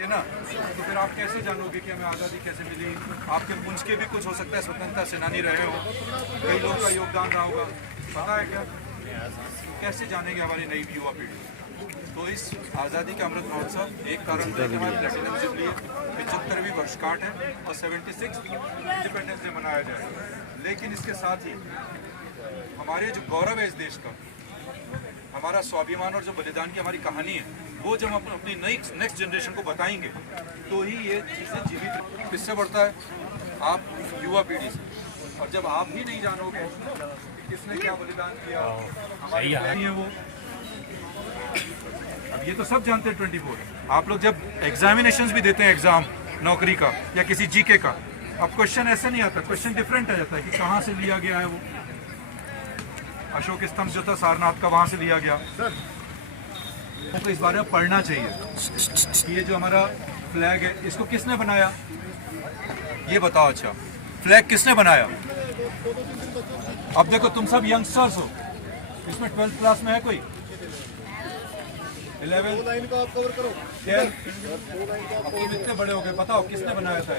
थे ना, तो फिर आप कैसे जानोगे कि हमें आज़ादी कैसे मिली? आपके पूंछ के भी कुछ हो सकता है स्वतंत्रता सेनानी रहे हो, कई लोगों का योगदान रहा होगा, पता है क्या? कैसे जानेंगे हमारी नई युवा पीढ़ी? तो इस आज़ादी का अमृत महोत्सव एक कारण है कि हमारी प्लेटिनम जुबली 75वीं वर्षगांठ है और 76 इंडिपेंडेंस डे मनाया जाएगा। लेकिन इसके साथ ही हमारे जो गौरव है इस देश का, हमारा स्वाभिमान और जो बलिदान की हमारी कहानी है, वो जब हम अपनी नेक्स्ट जनरेशन को बताएंगे तो ही ये चीज़ें जीवित किससे बढ़ता है? आप युवा पीढ़ी से। और जब आप ही नहीं जानोगे कि किसने क्या बलिदान किया, हमारी है वो, अब ये तो सब जानते हैं 24। आप लोग जब एग्जामिनेशंस भी देते हैं, एग्जाम नौकरी का या किसी जीके का, अब क्वेश्चन ऐसे नहीं आता, क्वेश्चन डिफरेंट आ जाता है कि कहाँ से लिया गया है वो। अशोक स्तंभ जो था सारनाथ का, वहाँ से लिया गया। तो इस बारे में पढ़ना चाहिए कि ये जो हमारा फ्लैग है, इसको किसने बनाया, ये बताओ। अच्छा, फ्लैग किसने बनाया? अब देखो तुम सब यंगस्टर्स हो, इसमें 12th क्लास में है कोई? 11 लाइन का आप कवर करो। 10 अब तुम इतने बड़े हो गए, बताओ किसने बनाया था?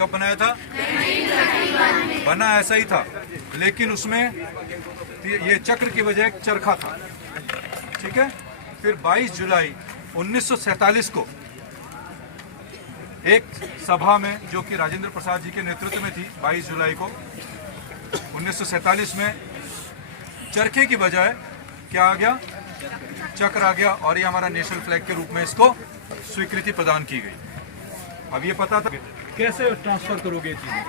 कब बनाया था? बना ऐसा ही था, लेकिन उसमें ये चक्र की बजाय एक चरखा था, ठीक है। फिर 22 जुलाई 1947 को एक सभा में, जो कि राजेंद्र प्रसाद जी के नेतृत्व में थी, 22 जुलाई को 1947 में चरखे की बजाय क्या आ गया? चक्र आ गया, और ये हमारा नेशनल फ्लैग के रूप में इसको स्वीकृति प्रदान की गई। अब ये पता था कैसे ट्रांसफर करोगे ये चीजें?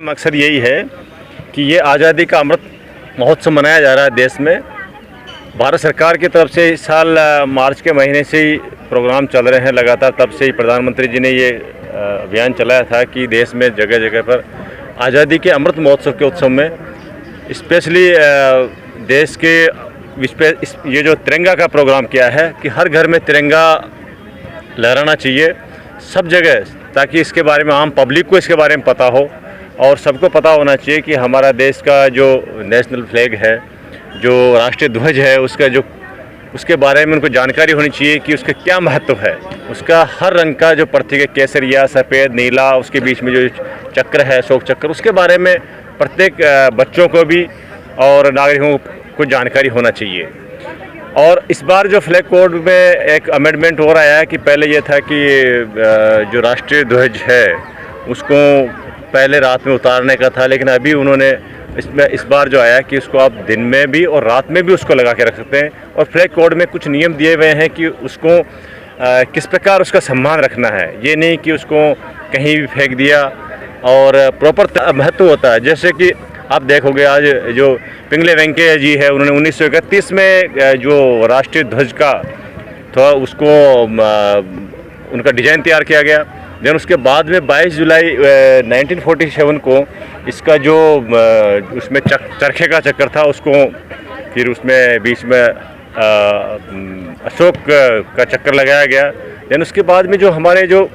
मकसद यही है कि ये आज़ादी का अमृत महोत्सव मनाया जा रहा है देश में। भारत सरकार की तरफ से इस साल मार्च के महीने से ही प्रोग्राम चल रहे हैं लगातार। तब से ही प्रधानमंत्री जी ने ये अभियान चलाया था कि देश में जगह जगह पर आज़ादी के अमृत महोत्सव के उत्सव में स्पेशली देश के ये जो तिरंगा का प्रोग्राम किया है कि हर घर में तिरंगा लहराना चाहिए सब जगह, ताकि इसके बारे में आम पब्लिक को इसके बारे में पता हो और सबको पता होना चाहिए कि हमारा देश का जो नेशनल फ्लैग है, जो राष्ट्रीय ध्वज है, उसके बारे में उनको जानकारी होनी चाहिए कि उसका क्या महत्व है। उसका हर रंग का जो प्रतीक है, केसरिया, सफ़ेद, नीला, उसके बीच में जो चक्र है, अशोक चक्र, उसके बारे में प्रत्येक बच्चों को भी और नागरिकों को जानकारी होना चाहिए। और इस बार जो फ्लैग कोड में एक अमेंडमेंट हो रहा है कि पहले ये था कि जो राष्ट्रीय ध्वज है उसको पहले रात में उतारने का था, लेकिन अभी उन्होंने इसमें इस बार जो आया कि उसको आप दिन में भी और रात में भी उसको लगा के रख सकते हैं। और फ्लैग कोड में कुछ नियम दिए हुए हैं कि उसको किस प्रकार उसका सम्मान रखना है। ये नहीं कि उसको कहीं भी फेंक दिया, और प्रॉपर महत्व होता है। जैसे कि आप देखोगे आज जो पिंगले वेंकैया जी है, उन्होंने 1931 में जो राष्ट्रीय ध्वज का था उसको उनका डिज़ाइन तैयार किया गया। देन उसके बाद में 22 जुलाई 1947 को इसका जो उसमें चरखे का चक्कर था उसको फिर उसमें बीच में अशोक का चक्कर लगाया गया। देन उसके बाद में जो हमारे जो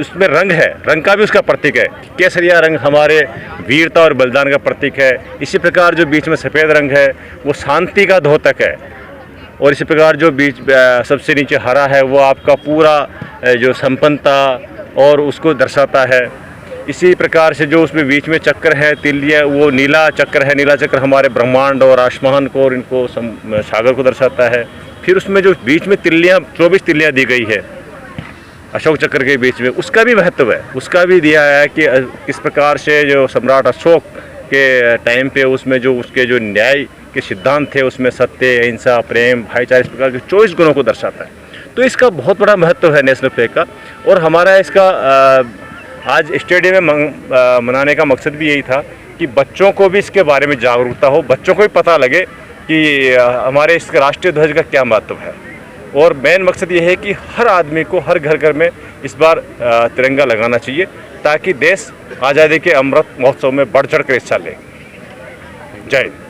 उसमें रंग है, रंग का भी उसका प्रतीक है। केसरिया रंग हमारे वीरता और बलिदान का प्रतीक है। इसी प्रकार जो बीच में सफ़ेद रंग है वो शांति का द्योतक है। और इसी प्रकार जो बीच सबसे नीचे हरा है वो आपका पूरा जो संपन्नता और उसको दर्शाता है। इसी प्रकार से जो उसमें बीच में चक्र है, तिल्लियाँ, वो नीला चक्र है। नीला चक्र हमारे ब्रह्मांड और आसमान को और इनको सागर को दर्शाता है। फिर उसमें जो बीच में तिल्लियाँ 24 तिल्लियाँ दी गई है अशोक चक्र के बीच में, उसका भी महत्व है। उसका भी दिया है कि किस प्रकार से जो सम्राट अशोक के टाइम पे उसमें जो उसके जो न्याय के सिद्धांत थे उसमें सत्य, अहिंसा, प्रेम, भाईचारा, इस प्रकार के 24 गुणों को दर्शाता है। तो इसका बहुत बड़ा महत्व है नेशनल फ्लैग का। और हमारा इसका आज स्टेडियम में मनाने का मकसद भी यही था कि बच्चों को भी इसके बारे में जागरूकता हो, बच्चों को भी पता लगे कि हमारे इस राष्ट्रीय ध्वज का क्या महत्व है। और मेन मकसद ये है कि हर आदमी को हर घर घर में इस बार तिरंगा लगाना चाहिए, ताकि देश आज़ादी के अमृत महोत्सव में बढ़ चढ़ कर हिस्सा ले। जय हिंद।